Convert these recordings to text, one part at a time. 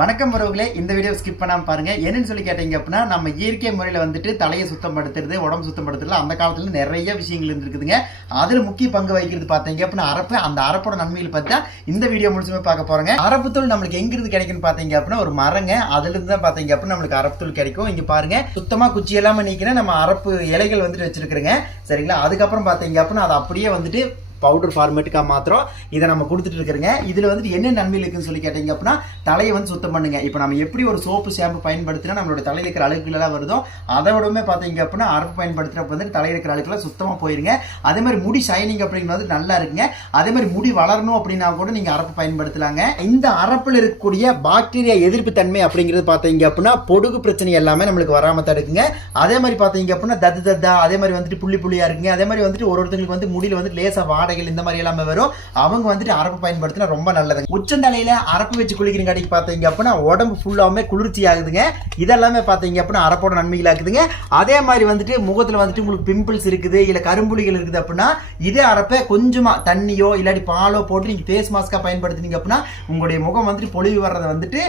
வணக்கம் உறவுகளே இந்த வீடியோ ஸ்கிப் பண்ணாமல் பாருங்கள் என்னன்னு சொல்லி கேட்டீங்க அப்படின்னா நம்ம இயற்கை முறையில் வந்துட்டு தலையை சுத்தப்படுத்துறது உடம்பு சுத்தப்படுத்துறது அந்த காலத்தில் நிறைய விஷயங்கள் இருந்திருக்குதுங்க. அதில் முக்கிய பங்கு வகிக்கிறது பார்த்தீங்க அப்படின்னா அரப்பு. அந்த அரப்போட நன்மைகள் பார்த்தா இந்த வீடியோ முழுசுமே பார்க்க போறோங்க. அரப்புத்தூள் நம்மளுக்கு எங்கிருந்து கிடைக்குன்னு பார்த்தீங்க அப்படின்னா ஒரு மரங்க. அதுலேருந்து தான் பார்த்தீங்க அப்படின்னா நம்மளுக்கு அரப்புத்தூள் கிடைக்கும். இங்கே பாருங்கள் சுத்தமாக குச்சி எல்லாமே நீக்கினா நம்ம அரப்பு இலைகள் வந்துட்டு வச்சுருக்குறேங்க. சரிங்களா? அதுக்கப்புறம் பார்த்தீங்க அப்படின்னா அது அப்படியே வந்துட்டு பவுடர் ஃபார்மேட்டுக்காக மாத்திரம் இதை நம்ம கொடுத்துட்டு இருக்கிறோங்க. இதில் வந்துட்டு என்ன நன்மை இருக்குன்னு சொல்லி கேட்டீங்க அப்படின்னா தலையை வந்து சுத்தம் பண்ணுங்க. இப்போ நம்ம எப்படி ஒரு சோப்பு ஷாம்பு பயன்படுத்தினா நம்மளோட தலையில் இருக்கிற அழுக்குகள் வருதோ அதை விடமே பார்த்தீங்க அப்படின்னா அரப்பு பயன்படுத்துகிறப்ப வந்து தலையில் இருக்கிற அழுக்குலாம் சுத்தமாக போயிருங்க. அதே மாதிரி முடி ஷைனிங் அப்படிங்கிறது நல்லா இருக்குங்க. அதே மாதிரி முடி வளரணும் அப்படின்னா கூட நீங்கள் அரப்பு பயன்படுத்தலாங்க. இந்த அரப்பில் இருக்கக்கூடிய பாக்டீரியா எதிர்ப்பு தன்மை அப்படிங்கிறது பார்த்தீங்க அப்படின்னா பொடுகு பிரச்சனை எல்லாமே நம்மளுக்கு வராமல் தடுக்குங்க அதே மாதிரி பார்த்தீங்க அப்படின்னா தத்து தத்தா அதே மாதிரி வந்துட்டு புள்ளி புள்ளியாக இருக்குங்க. அதே மாதிரி வந்துட்டு ஒரு ஒருத்தங்களுக்கு வந்து முடியில் வந்து லேசாக வாட வாடைகள் இந்த மாதிரி எல்லாமே வரும். அவங்க வந்துட்டு அரப்பு பயன்படுத்தினா ரொம்ப நல்லதுங்க. உச்சந்தலையில அரப்பு வச்சு குளிக்கிற கடைக்கு பார்த்தீங்க அப்படின்னா உடம்பு ஃபுல்லாவுமே குளிர்ச்சி ஆகுதுங்க. இதெல்லாமே பார்த்தீங்க அப்படின்னா அரப்போட நன்மைகள் ஆகுதுங்க அதே மாதிரி வந்துட்டு முகத்தில் வந்துட்டு உங்களுக்கு பிம்பிள்ஸ் இருக்குது இல்லை கரும்புலிகள் இருக்குது அப்படின்னா இதே அரப்பை கொஞ்சமாக தண்ணியோ இல்லாட்டி பாலோ போட்டு நீங்கள் ஃபேஸ் மாஸ்க்காக பயன்படுத்தினீங்க அப்படின்னா உங்களுடைய முகம் வந்துட்டு பொழிவு வர்றதை வந்துட்டு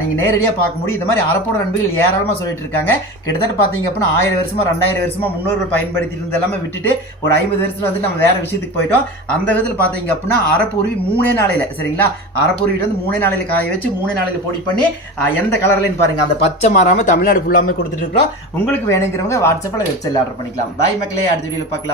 நீங்கள் நேரடியாக பார்க்க முடியும். இந்த மாதிரி அரப்போட நன்மைகள் ஏராளமாக சொல்லிட்டு இருக்காங்க. கிட்டத்தட்ட பார்த்தீங்க அப்படின்னா ஆயிரம் வருஷமா ரெண்டாயிரம் வருஷமா முன்னோர்கள் பயன்படுத்தி இருந்த எல்லாமே விட்டுட்டு ஒரு ஐம்பது வருஷத்துல வந்து நம்ம வேற விஷயத்துக்கு போயிட்டோம். அந்த விதத்தில் பார்த்தீங்க அப்படின்னா அரப்புருவி மூணே நாளையில சரிங்களா? அரப்புருவிட்டு வந்து மூணே நாளையில காய வச்சு மூணே நாளையில பொடி பண்ணி எந்த கலர்லன்னு பாருங்க. அந்த பச்சை மாறாமல் தமிழ்நாடு ஃபுல்லாமே கொடுத்துட்டு இருக்கிறோம். உங்களுக்கு வேணுங்கிறவங்க வாட்ஸ்அப்பில் வெப்சைட்ல ஆர்டர் பண்ணிக்கலாம். பாய் மக்களே அடுத்த வீடியோவில் பார்க்கலாம்.